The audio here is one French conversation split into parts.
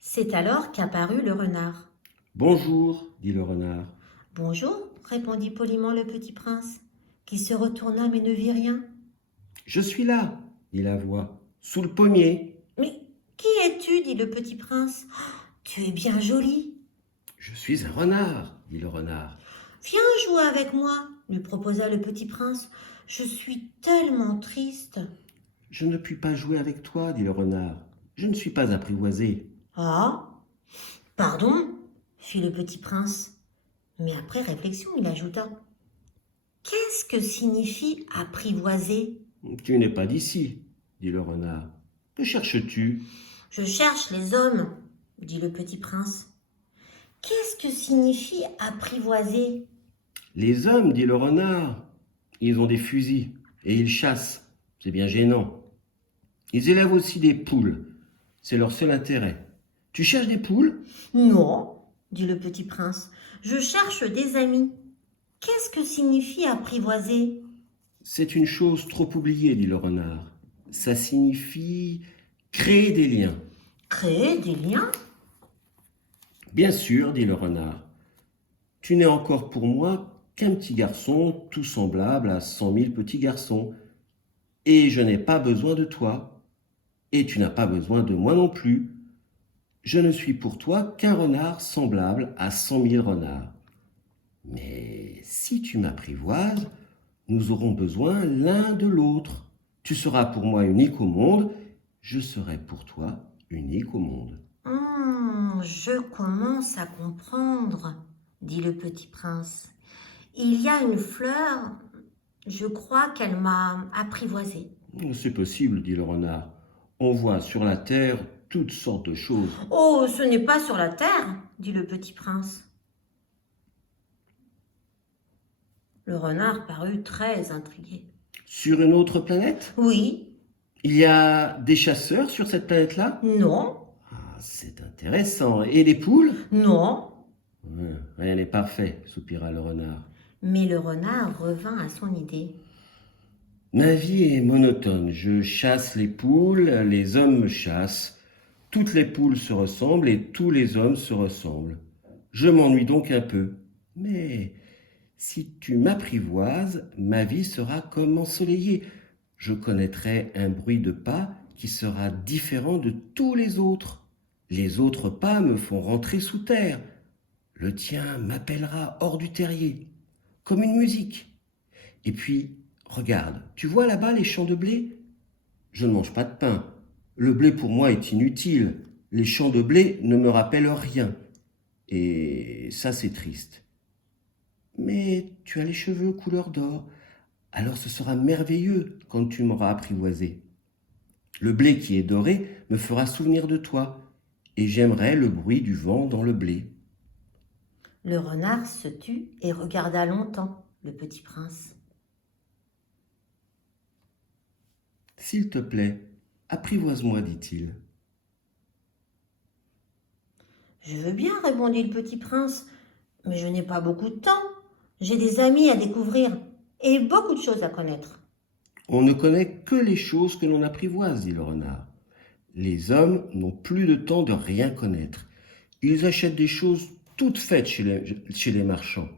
C'est alors qu'apparut le renard. Bonjour, dit le renard. Bonjour, répondit poliment le petit prince, qui se retourna mais ne vit rien. Je suis là, dit la voix, sous le pommier. Mais qui es-tu dit le petit prince. Tu es bien joli. Je suis un renard, dit le renard. Viens jouer avec moi, lui proposa le petit prince. Je suis tellement triste. Je ne puis pas jouer avec toi, dit le renard. Je ne suis pas apprivoisé. Ah, pardon, fit le petit prince. Mais après réflexion, il ajouta. Qu'est-ce que signifie apprivoiser? Tu n'es pas d'ici, dit le renard. Que cherches-tu? Je cherche les hommes, dit le petit prince. Qu'est-ce que signifie apprivoiser? Les hommes, dit le renard. Ils ont des fusils et ils chassent. C'est bien gênant. Ils élèvent aussi des poules. C'est leur seul intérêt. Tu cherches des poules? Non, dit le petit prince. Je cherche des amis. Qu'est-ce que signifie apprivoiser? C'est une chose trop oubliée, dit le renard. Ça signifie créer des liens. Créer des liens? Bien sûr, dit le renard. Tu n'es encore pour moi qu'un petit garçon tout semblable à 100 000 petits garçons. Et je n'ai pas besoin de toi. Et tu n'as pas besoin de moi non plus. Je ne suis pour toi qu'un renard semblable à 100 000 renards. Mais si tu m'apprivoises, nous aurons besoin l'un de l'autre. Tu seras pour moi unique au monde, je serai pour toi unique au monde. Je commence à comprendre, dit le petit prince. Il y a une fleur, je crois qu'elle m'a apprivoisé. C'est possible, dit le renard. On voit sur la terre toutes sortes de choses. Oh, ce n'est pas sur la terre, dit le petit prince. Le renard parut très intrigué. Sur une autre planète? Oui, Il y a des chasseurs sur cette planète-là? non, Ah, c'est intéressant. Et les poules? non. Rien n'est parfait, soupira le renard. Mais le renard revint à son idée. Ma vie est monotone. Je chasse les poules, les hommes me chassent. Toutes les poules se ressemblent et tous les hommes se ressemblent. Je m'ennuie donc un peu. Mais si tu m'apprivoises, ma vie sera comme ensoleillée. Je connaîtrai un bruit de pas qui sera différent de tous les autres. Les autres pas me font rentrer sous terre. Le tien m'appellera hors du terrier, comme une musique. Et puis, regarde, tu vois là-bas les champs de blé? Je ne mange pas de pain. Le blé pour moi est inutile. Les champs de blé ne me rappellent rien. Et ça, c'est triste. Mais tu as les cheveux couleur d'or. Alors ce sera merveilleux quand tu m'auras apprivoisé. Le blé qui est doré me fera souvenir de toi. Et j'aimerais le bruit du vent dans le blé. Le renard se tut et regarda longtemps le petit prince. S'il te plaît, apprivoise-moi, dit-il. Je veux bien, répondit le petit prince, mais je n'ai pas beaucoup de temps. J'ai des amis à découvrir et beaucoup de choses à connaître. On ne connaît que les choses que l'on apprivoise, dit le renard. Les hommes n'ont plus de temps de rien connaître. Ils achètent des choses toutes faites chez les marchands.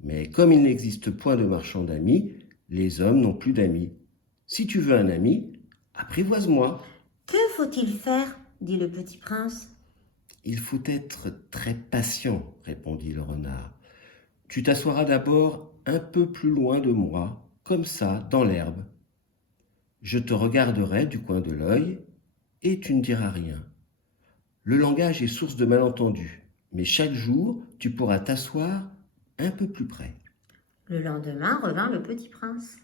Mais comme il n'existe point de marchands d'amis, les hommes n'ont plus d'amis. Si tu veux un ami, apprivoise-moi. Que faut-il faire dit le petit prince. Il faut être très patient, répondit le renard. Tu t'assoiras d'abord un peu plus loin de moi, comme ça, dans l'herbe. Je te regarderai du coin de l'œil et tu ne diras rien. Le langage est source de malentendus, mais chaque jour, tu pourras t'asseoir un peu plus près. Le lendemain revint le petit prince.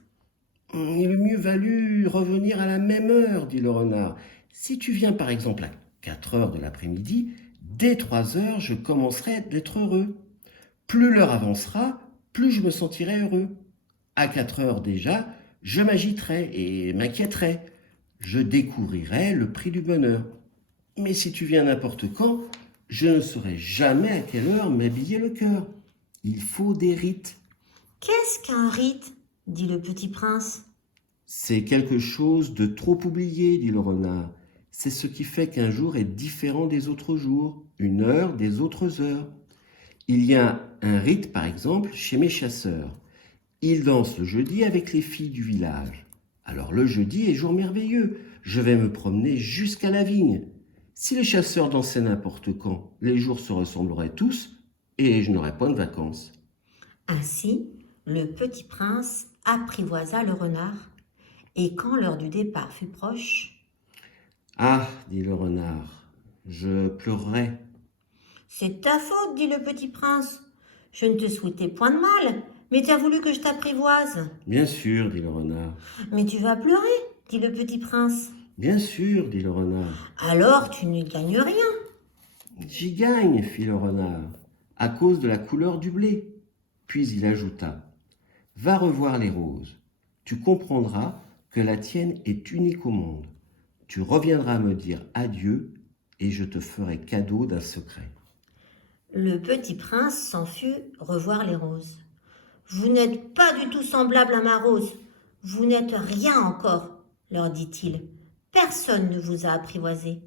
Il eût mieux valu revenir à la même heure, dit le renard. Si tu viens par exemple à 4 heures de l'après-midi, dès 3 heures, je commencerai d'être heureux. Plus l'heure avancera, plus je me sentirai heureux. À 4 heures déjà, je m'agiterai et m'inquiéterai. Je découvrirai le prix du bonheur. Mais si tu viens n'importe quand, je ne saurai jamais à quelle heure m'habiller le cœur. Il faut des rites. Qu'est-ce qu'un rite dit le petit prince. C'est quelque chose de trop oublié, dit le renard. C'est ce qui fait qu'un jour est différent des autres jours, une heure des autres heures. Il y a un rite, par exemple, chez mes chasseurs. Ils dansent le jeudi avec les filles du village. Alors le jeudi est jour merveilleux. Je vais me promener jusqu'à la vigne. Si les chasseurs dansaient n'importe quand, les jours se ressembleraient tous et je n'aurais pas de vacances. Ainsi, le petit prince apprivoisa le renard, et quand l'heure du départ fut proche, Ah, dit le renard, je pleurerai. c'est ta faute, dit le petit prince. Je ne te souhaitais point de mal, mais tu as voulu que je t'apprivoise. Bien sûr, dit le renard. Mais tu vas pleurer, dit le petit prince. Bien sûr, dit le renard. Alors tu ne gagnes rien. J'y gagne, fit le renard, à cause de la couleur du blé. Puis il ajouta, va revoir les roses. Tu comprendras que la tienne est unique au monde. Tu reviendras me dire adieu et je te ferai cadeau d'un secret. Le petit prince s'en fut revoir les roses. Vous n'êtes pas du tout semblable à ma rose. Vous n'êtes rien encore, leur dit-il. Personne ne vous a apprivoisé.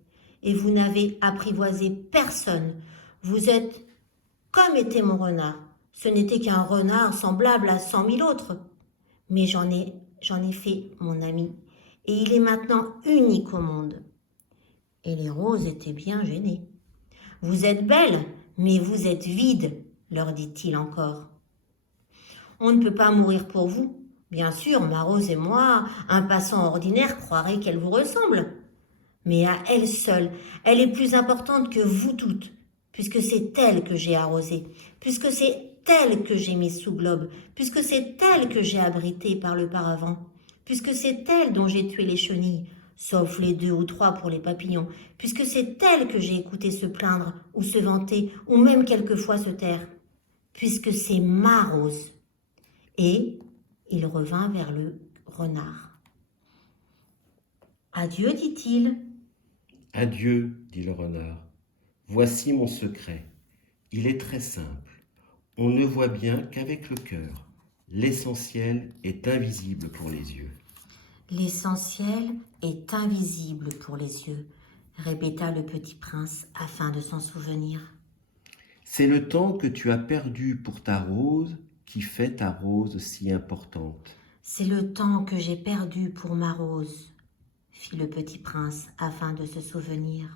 Et vous n'avez apprivoisé personne. Vous êtes comme était mon renard. Ce n'était qu'un renard semblable à 100 000 autres. Mais j'en ai fait mon ami. Et il est maintenant unique au monde. Et les roses étaient bien gênées. Vous êtes belles, mais vous êtes vides, leur dit-il encore. On ne peut pas mourir pour vous. Bien sûr, ma rose et moi, un passant ordinaire croirait qu'elle vous ressemble. Mais à elle seule, elle est plus importante que vous toutes, puisque c'est elle que j'ai arrosée, puisque c'est elle que j'ai mise sous globe, puisque c'est elle que j'ai abritée par le paravent, puisque c'est elle dont j'ai tué les chenilles, sauf les 2 ou 3 pour les papillons, puisque c'est elle que j'ai écouté se plaindre ou se vanter, ou même quelquefois se taire, puisque c'est ma rose. Et il revint vers le renard. Adieu, dit-il. Adieu, dit le renard. Voici mon secret. Il est très simple. On ne voit bien qu'avec le cœur. L'essentiel est invisible pour les yeux. L'essentiel est invisible pour les yeux, répéta le petit prince afin de s'en souvenir. C'est le temps que tu as perdu pour ta rose qui fait ta rose si importante. C'est le temps que j'ai perdu pour ma rose, fit le petit prince afin de se souvenir.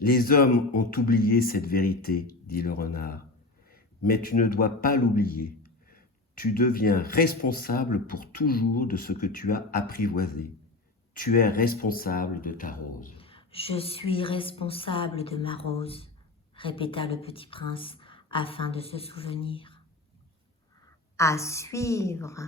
Les hommes ont oublié cette vérité, dit le renard. Mais tu ne dois pas l'oublier. Tu deviens responsable pour toujours de ce que tu as apprivoisé. Tu es responsable de ta rose. Je suis responsable de ma rose, répéta le petit prince afin de se souvenir. À suivre.